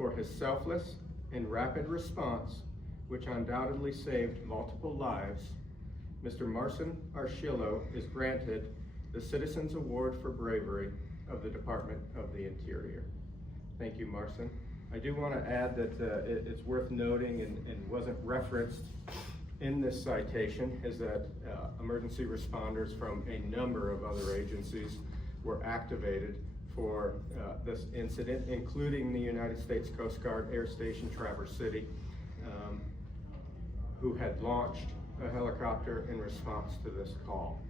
for his selfless and rapid response, which undoubtedly saved multiple lives, Mr. Marcin Arszylo is granted the Citizens Award for Bravery of the Department of the Interior. Thank you, Marcin. I do want to add that it's worth noting and wasn't referenced in this citation is that emergency responders from a number of other agencies were activated for this incident, including the United States Coast Guard Air Station Traverse City, who had launched a helicopter in response to this call.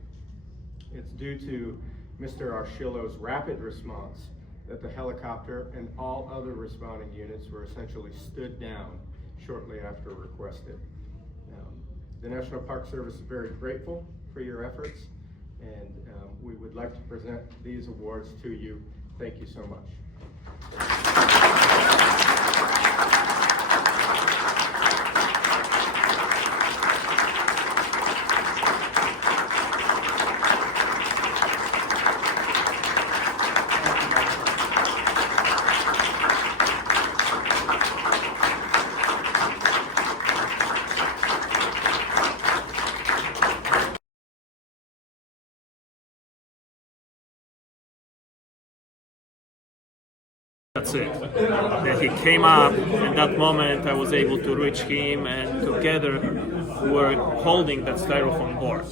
It's due to Mr. Arszylo's rapid response that the helicopter and all other responding units were essentially stood down shortly after requested. The National Park Service is very grateful for your efforts, and we would like to present these awards to you. Thank you so much. That's it. That he came up, in that moment I was able to reach him, and together we were holding that styrofoam board.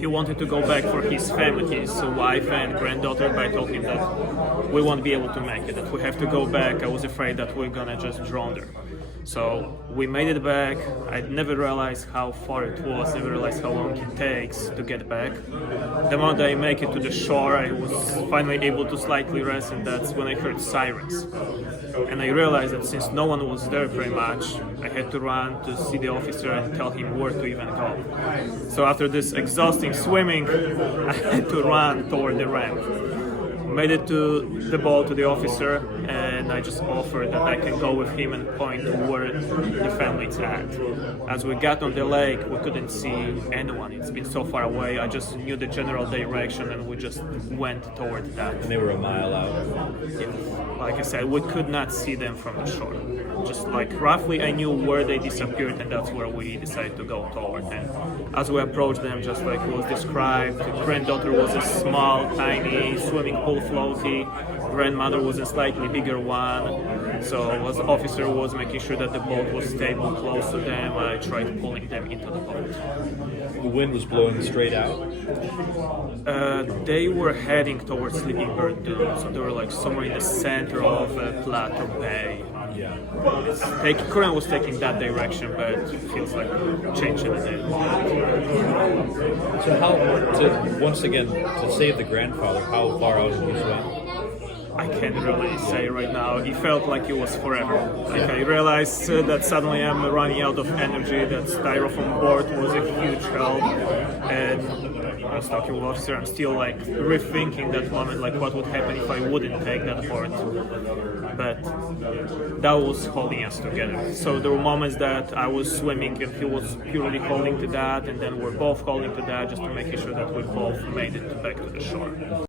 He wanted to go back for his family, his wife and granddaughter, but I told him that we won't be able to make it, that we have to go back. I was afraid that we're gonna just drown there. So we made it back. I never realized how far it was, never realized how long it takes to get back. The moment I make it to the shore, I was finally able to slightly rest, and that's when I heard sirens. And I realized that since no one was there very much, I had to run to see the officer and tell him where to even go. So after this exhausting swimming, I had to run toward the ramp. Made it to the boat, to the officer, and I just offered that I can go with him and point to where the family's at. As we got on the lake, we couldn't see anyone. It's been so far away. I just knew the general direction, and we just went toward that. And they were a mile out. Yeah. Like I said, we could not see them from the shore. Just like roughly I knew where they disappeared, and that's where we decided to go toward. And as we approached them, just like was described, the granddaughter was a small, tiny swimming pool floaty. Grandmother was a slightly bigger one. So as the officer was making sure that the boat was stable close to them, I tried pulling them into the boat. The wind was blowing straight out? They were heading towards Sleeping Bird Dune, so they were like somewhere in the center of Plateau Bay. Yeah. Current was taking that direction, but it feels like changing it. So once again, to save the grandfather, how far out did you swim? I can't really say right now. It felt like it was forever. Like I realized that suddenly I'm running out of energy. That styrofoam board was a huge help, and I was talking with the officer. I'm still like rethinking that moment, like what would happen if I wouldn't take that board. But that was holding us together. So there were moments that I was swimming and he was purely holding to that, and then we're both holding to that, just to make sure that we both made it back to the shore.